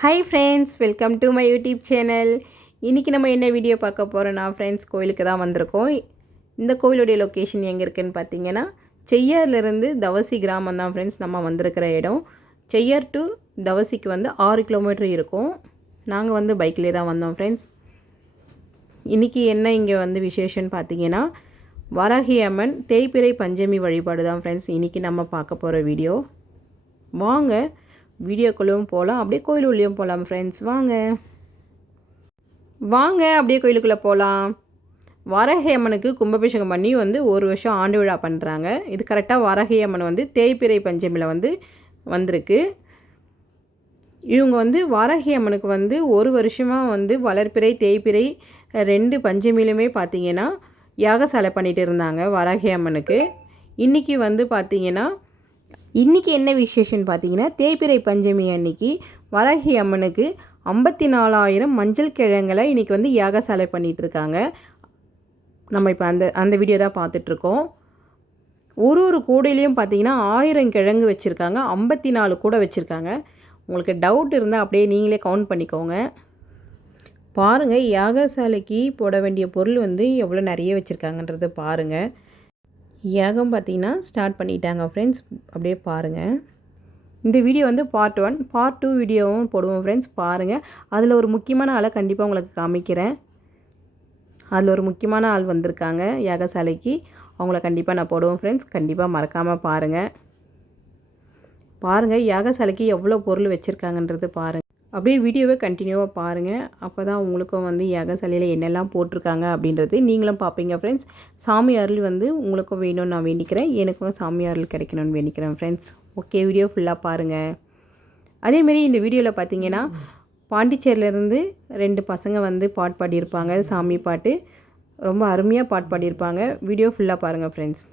Hi friends welcome to my YouTube channel இன்றைக்கி நம்ம என்ன வீடியோ பார்க்க போகிறோன்னா ஃப்ரெண்ட்ஸ் கோயிலுக்கு தான் வந்திருக்கோம். இந்த கோயிலுடைய லொக்கேஷன் எங்கே இருக்குன்னு பார்த்தீங்கன்னா செய்யார்லேருந்து தவசி கிராமம் தான் ஃப்ரெண்ட்ஸ் நம்ம வந்திருக்கிற இடம். செய்யார் டு தவசிக்கு வந்து ஆறு கிலோமீட்டர் இருக்கும். நாங்கள் வந்து பைக்லேயே தான் வந்தோம் ஃப்ரெண்ட்ஸ் இன்றைக்கி என்ன இங்கே வந்து விசேஷம்னு பார்த்தீங்கன்னா வராகி அம்மன் தேய்பிறை பஞ்சமி வழிபாடு தான் ஃப்ரெண்ட்ஸ் இன்றைக்கி நம்ம பார்க்க போகிற வீடியோ வாங்க வீடியோக்குள்ளேயும் போகலாம் அப்படியே கோயில் உள்ளேயும் போகலாம் ஃப்ரெண்ட்ஸ் வாங்க. வாங்க அப்படியே கோயிலுக்குள்ளே போகலாம் வாராகி அம்மனுக்கு கும்பாபிஷேகம் பண்ணி வந்து ஒரு வருஷம் ஆண்டு விழா பண்ணுறாங்க இது கரெக்டாக வாராகி அம்மன் வந்து தேய்பிறை பஞ்சமியில் வந்து வந்திருக்கு. இவங்க வந்து வாராகி அம்மனுக்கு வந்து ஒரு வருஷமாக வந்து வளர்ப்பிறை தேய்பிறை ரெண்டு பஞ்சமியிலுமே பார்த்தீங்கன்னா யாகசாலை பண்ணிகிட்டு இருந்தாங்க வாராகி அம்மனுக்கு இன்றைக்கி வந்து பார்த்தீங்கன்னா இன்றைக்கி என்ன விசேஷம்னு பார்த்தீங்கன்னா தேய்பிறை பஞ்சமி அன்னைக்கு வரகி அம்மனுக்கு ஐம்பத்தி நாலாயிரம் மஞ்சள் கிழங்களை இன்றைக்கி வந்து யாகசாலை பண்ணிகிட்ருக்காங்க நம்ம இப்போ அந்த அந்த வீடியோ தான் பார்த்துட்ருக்கோம் ஒரு ஒரு கூடையிலையும் பார்த்தீங்கன்னா ஆயிரம் கிழங்கு வச்சுருக்காங்க. ஐம்பத்தி நாலு கூடை வச்சுருக்காங்க. உங்களுக்கு டவுட் இருந்தால் அப்படியே நீங்களே கவுண்ட் பண்ணிக்கோங்க. பாருங்கள் யாகசாலைக்கு போட வேண்டிய பொருள் வந்து எவ்வளோ நிறைய வச்சுருக்காங்கன்றத பாருங்கள் யாகம் பார்த்தீங்கன்னா ஸ்டார்ட் பண்ணிட்டாங்க ஃப்ரெண்ட்ஸ் அப்படியே பாருங்கள் இந்த வீடியோ வந்து பார்ட் ஒன் பார்ட் டூ வீடியோவும் போடுவோம் ஃப்ரெண்ட்ஸ் பாருங்கள் அதில் ஒரு முக்கியமான ஆளை கண்டிப்பாக உங்களுக்கு காமிக்கிறேன். அதில் ஒரு முக்கியமான ஆள் வந்திருக்காங்க யாகசாலைக்கு. அவங்கள கண்டிப்பாக நான் போடுவோம் ஃப்ரெண்ட்ஸ் கண்டிப்பாக மறக்காமல் பாருங்கள் பாருங்கள் யாகசாலைக்கு எவ்வளோ பொருள் வச்சுருக்காங்கன்றது பாருங்கள் அப்படியே வீடியோவை கண்டினியூவாக பாருங்கள் அப்போ தான் உங்களுக்கும் வந்து யாகசாலையில் என்னெல்லாம் போட்டிருக்காங்க அப்படின்றது நீங்களும் பார்ப்பீங்க ஃப்ரெண்ட்ஸ் சாமி அருள் வந்து உங்களுக்கும் வேணும்னு நான் வேண்டிக்கிறேன். எனக்கும் சாமி அருள் கிடைக்கணும்னு வேண்டிக்கிறேன் ஃப்ரெண்ட்ஸ் ஓகே வீடியோ ஃபுல்லாக பாருங்கள் அதேமாரி இந்த வீடியோவில் பார்த்தீங்கன்னா பாண்டிச்சேரியிலேருந்து ரெண்டு பசங்க வந்து பாட்டு பாடியிருப்பாங்க. சாமி பாட்டு. ரொம்ப அருமையாக பாட்டு பாடியிருப்பாங்க. வீடியோ ஃபுல்லாக பாருங்கள் ஃப்ரெண்ட்ஸ்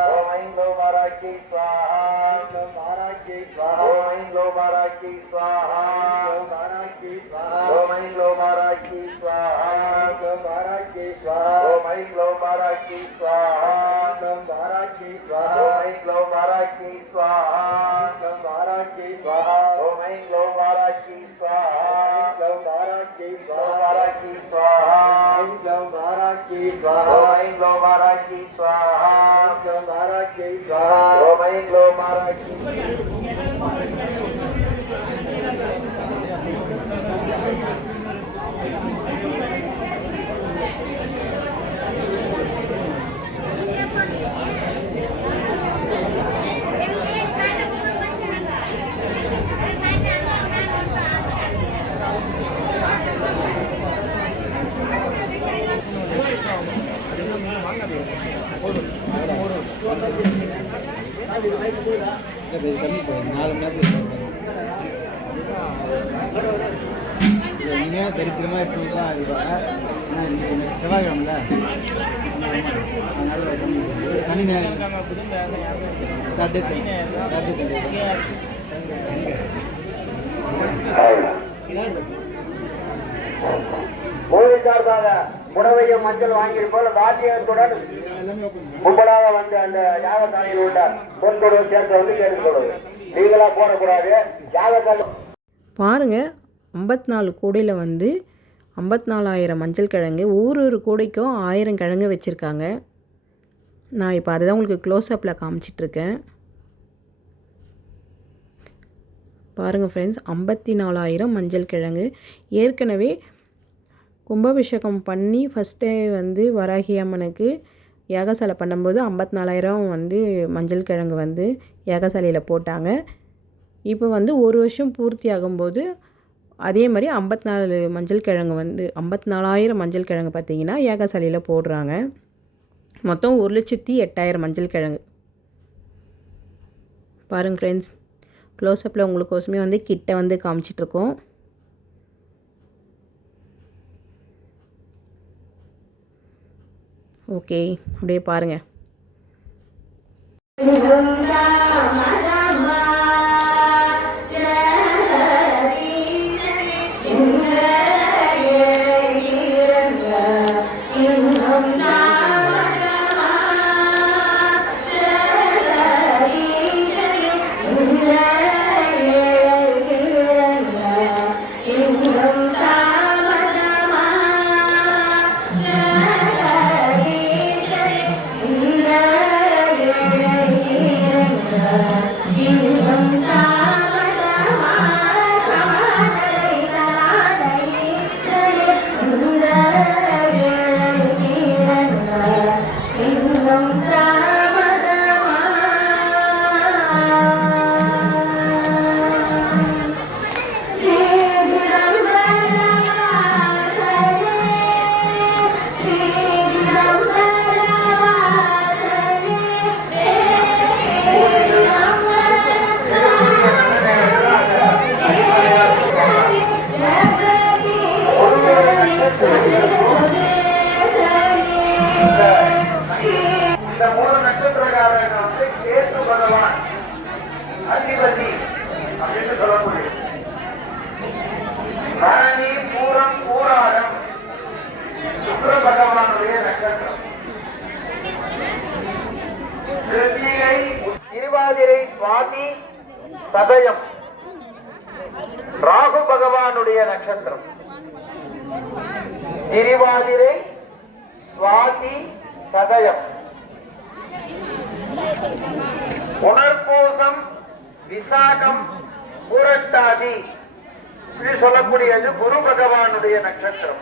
ग्लौ वाराज्ञै स्वाहा ॐ वाराज्ञै स्वाहा ॐ ऐं ग्लौ वाराज्ञै स्वाहा ॐ वाराज्ञै स्वाहा ॐ ऐं ग्लौ वाराज्ञै स्वाहा ॐ वाराज्ञै स्वाहा ॐ ऐं ग्लौ वाराज्ञै स्वाहा ॐ वाराज्ञै स्वाहा ॐ ऐं ग्लौ वाराज्ञै स्वाहा ॐ वाराज्ञै स्वाहा ॐ ऐं ग्लौ वाराज्ञै स्वाहा ग्लौ वाराज्ञै स्वाहा वाराज्ञै स्वाहा Om Gambharaki Swaha. Om Gambharaki Swaha. Om Gambharaki Swaha. Om Gambharaki Swaha. நாலு மணி நேரத்தில் தரித்திரமாக இருக்கிறதா அதுதான் சனி ஞாயிறு சாட்டர்டே சண்டே சாட்டர்டே சண்டே சார்பாக உணவையும் மஞ்சள் வாங்கியிருப்போம் வாத்தியத்துடன் கும்பலாக வந்து அந்த யாகசாலையில் உள்ள பொன்கொடவை சேர்த்து வந்து கேட்டுக்கொள்வது நீங்களா போடக்கூடாது. யாகசாலை பாருங்க ஐம்பத்தி நாலு கூடையில் வந்து ஐம்பத்தி நாலாயிரம் மஞ்சள் கிழங்கு ஒரு ஒரு கூடைக்கும் ஆயிரம் கிழங்கு வச்சுருக்காங்க. நான் இப்போ அதை தான் உங்களுக்கு க்ளோஸ்அப்பில் காமிச்சிட்ருக்கேன். பாருங்கள் ஃப்ரெண்ட்ஸ் ஐம்பத்தி நாலாயிரம் மஞ்சள் கிழங்கு. ஏற்கனவே கும்பாபிஷேகம் பண்ணி ஃபஸ்ட்டே வந்து வராகி அம்மனுக்கு யாகசாலை பண்ணும்போது ஐம்பத்தி நாலாயிரம் வந்து மஞ்சள் கிழங்கு வந்து யாகசாலையில் போட்டாங்க. இப்போ வந்து ஒரு வருஷம் பூர்த்தி ஆகும்போது அதே மாதிரி ஐம்பத்தி நாலு மஞ்சள் கிழங்கு வந்து ஐம்பத்தி நாலாயிரம் மஞ்சள் கிழங்கு பார்த்திங்கன்னா யாகசாலையில் போடுறாங்க. மொத்தம் ஒரு லட்சத்தி எட்டாயிரம் மஞ்சள் கிழங்கு. பாருங்கள் ஃப்ரெண்ட்ஸ் க்ளோஸ்அப்பில் உங்களுக்கோசமே வந்து கிட்ட வந்து காமிச்சிட்ருக்கோம் ஓகே அப்படியே பாருங்கள் இந்த மூணு நட்சத்திரக்காரர்கள் வந்து கேட்டு பகவான் அதிபதி அப்படின்னு சொல்லக்கூடிய. பரணி பூரம் பூராடம் சுக்கர பகவானுடைய நட்சத்திரம். கிருத்திகை திருவாதிரை சுவாமி சதயம். ராகு பகவானுடைய நட்சத்திரம். திருவாதிரை சுவாதி சதயம். உணர்பூசம் விசாகம் பூரட்டாதி. இப்படி சொல்லக்கூடியது குரு பகவானுடைய நட்சத்திரம்.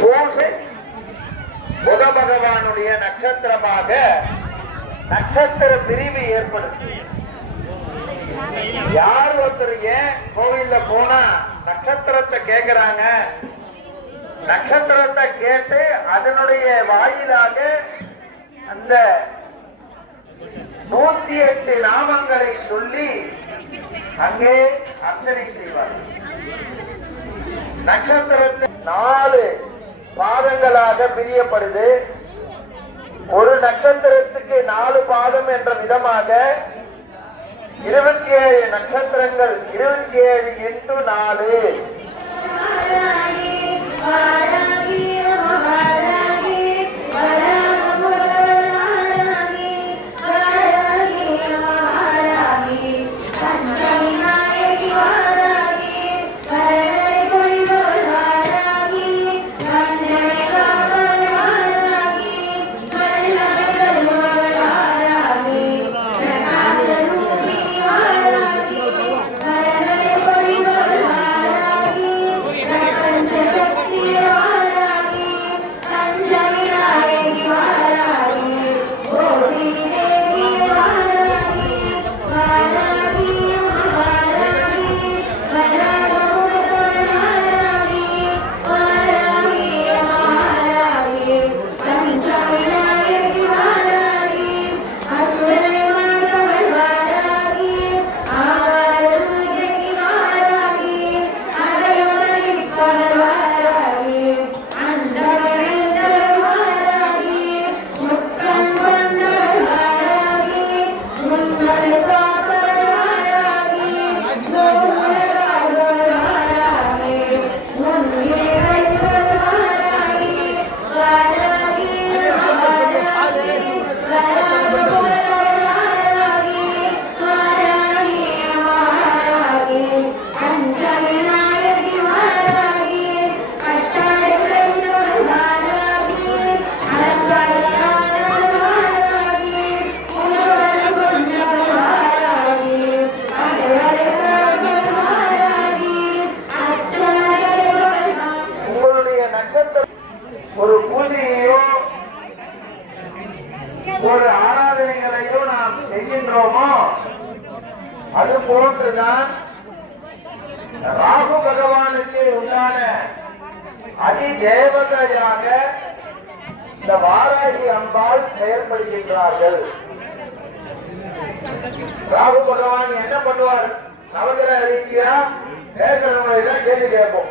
பூசை புத பகவானுடைய நட்சத்திரமாக நட்சத்திர பிரிவு ஏற்படுது. யார் ஒருத்தர் ஏன் கோவில்ல போனா நட்சத்திரத்தை கேக்குறாங்க? நட்சத்திரத்தை கேட்டு அதனுடைய வாயிலாக அந்த நூத்தி எட்டு நாமங்களை சொல்லி அங்கே அர்ச்சனை செய்வார். நட்சத்திரத்தை நாலு பாதங்களாக பிரியப்படுது. ஒரு நட்சத்திரத்துக்கு நாலு பாதம் என்ற விதமாக இருபத்தி ஏழு நட்சத்திரங்கள் இருபத்தி ஏழு இன்டு நாலு. പാടാ ஒரு ஆராதனைகளையும் நாம் செய்கின்றோமோ? அது போன்றுதான் ராகு பகவானுக்கு உண்டான அதி தேவதையாக இந்த வாராகி அம்பாள் செயல்படுகின்றார்கள். ராகு பகவான் என்ன பண்ணுவார்? நவகிரக ரீதியா பேசுறவங்க கேள்வி கேட்போம்.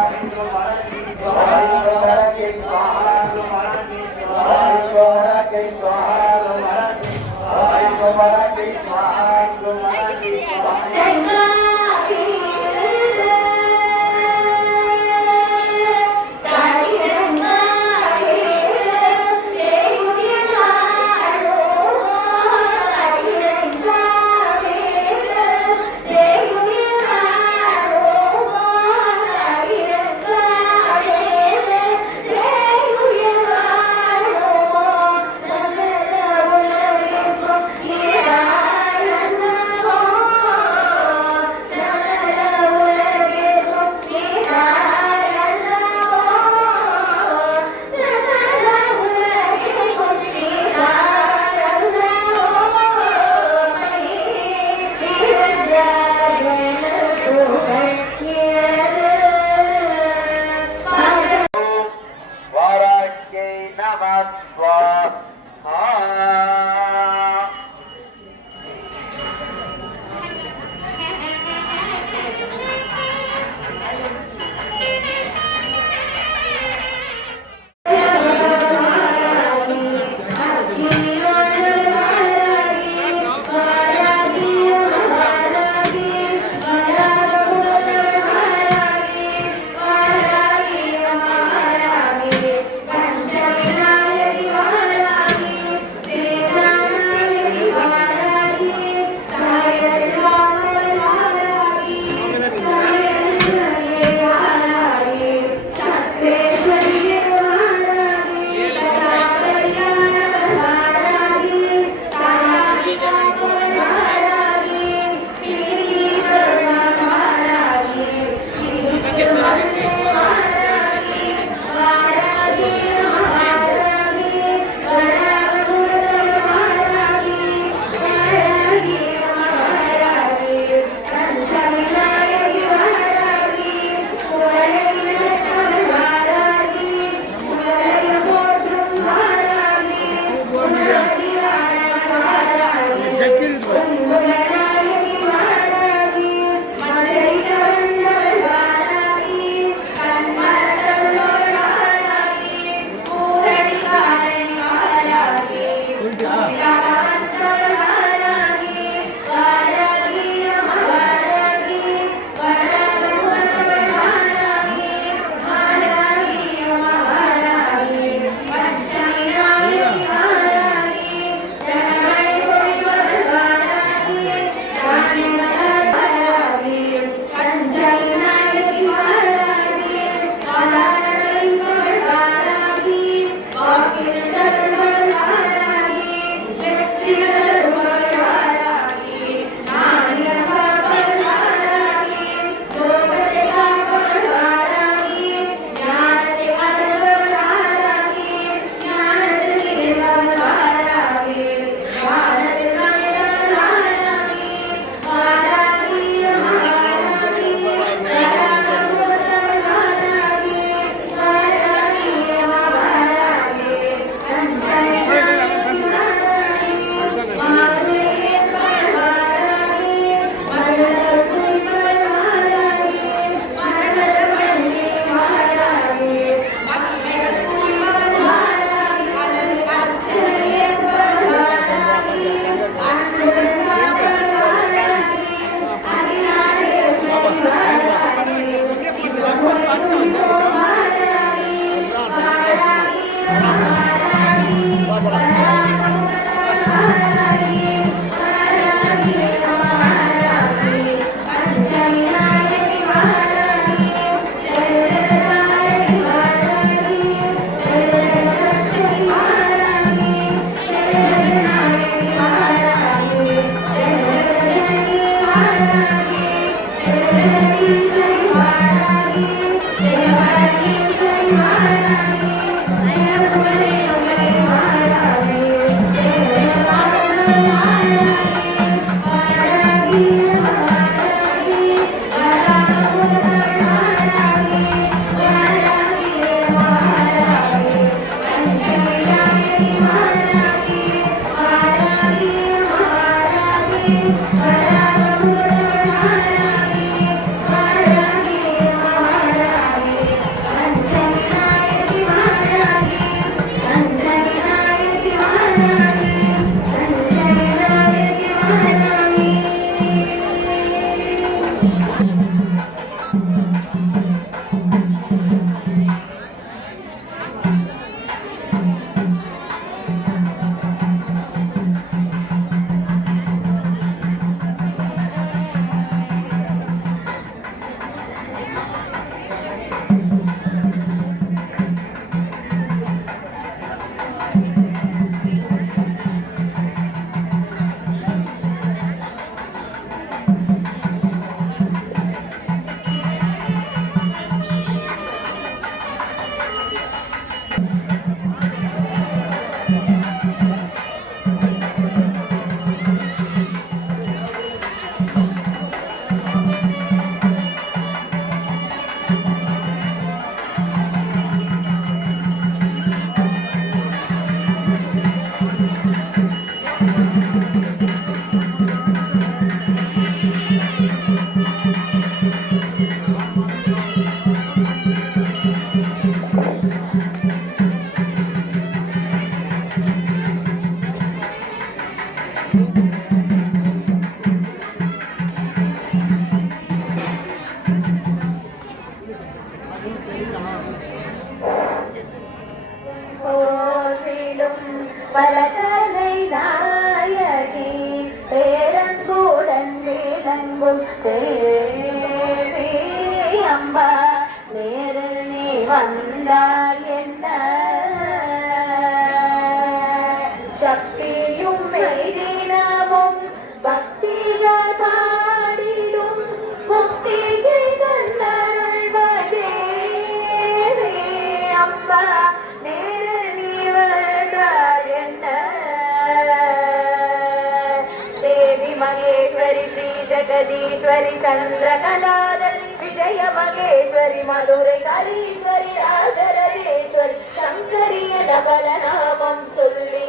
ஜெகதீஸ்வரி சந்திரகலாதரி விஜய மகேஸ்வரி மதுரை கலீஸ்வரி ராஜரஜேஸ்வரி சங்கரிய நபல நாமம் சொல்லி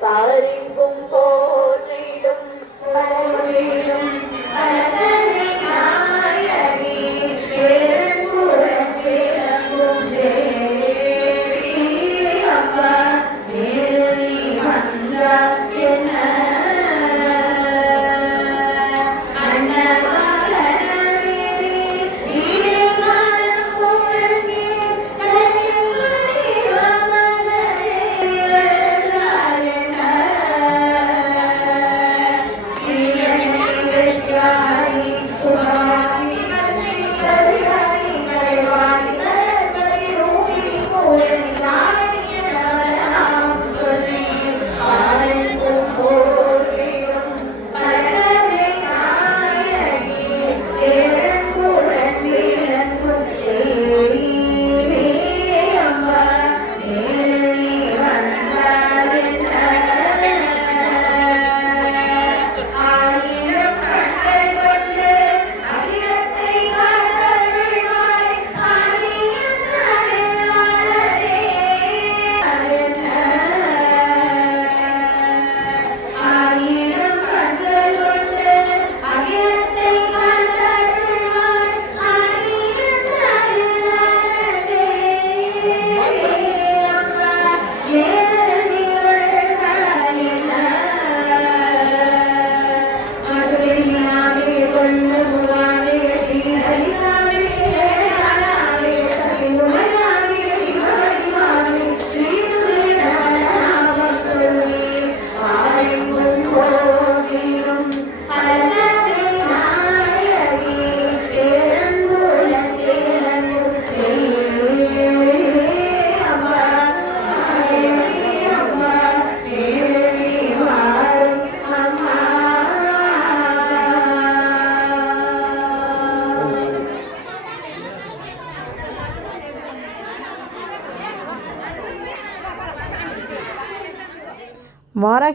பாரி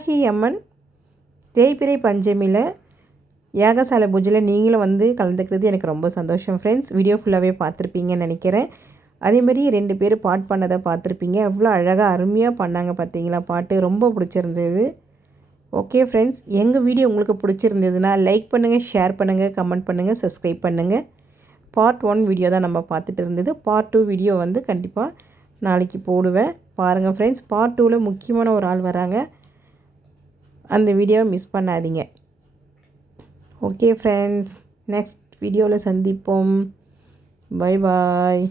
வராகி அம்மன் தேய்பிரை பஞ்சமியில் யாகசாலை பூஜையில் நீங்களும் வந்து கலந்துக்கிறது எனக்கு ரொம்ப சந்தோஷம் ஃப்ரெண்ட்ஸ் வீடியோ ஃபுல்லாகவே பார்த்துருப்பீங்கன்னு நினைக்கிறேன். அதேமாதிரி ரெண்டு பேர் பாட் பண்ணதை பார்த்துருப்பீங்க. எவ்வளோ அழகாக அருமையாக பண்ணாங்க பார்த்தீங்களா? பாட்டு ரொம்ப பிடிச்சிருந்தது. ஓகே ஃப்ரெண்ட்ஸ் எங்கள் வீடியோ உங்களுக்கு பிடிச்சிருந்ததுன்னா லைக் பண்ணுங்கள் ஷேர் பண்ணுங்கள் கமெண்ட் பண்ணுங்கள் சப்ஸ்கிரைப் பண்ணுங்கள் பார்ட் ஒன் வீடியோ தான் நம்ம பார்த்துட்டு இருந்தது. பார்ட் டூ வீடியோ வந்து கண்டிப்பாக நாளைக்கு போடுவேன். பாருங்கள் ஃப்ரெண்ட்ஸ் பார்ட் டூவில் முக்கியமான ஒரு ஆள் வராங்க. அந்த வீடியோவை மிஸ் பண்ணாதீங்க. ஓகே ஃப்ரெண்ட்ஸ் நெக்ஸ்ட் வீடியோவில் சந்திப்போம். Bye bye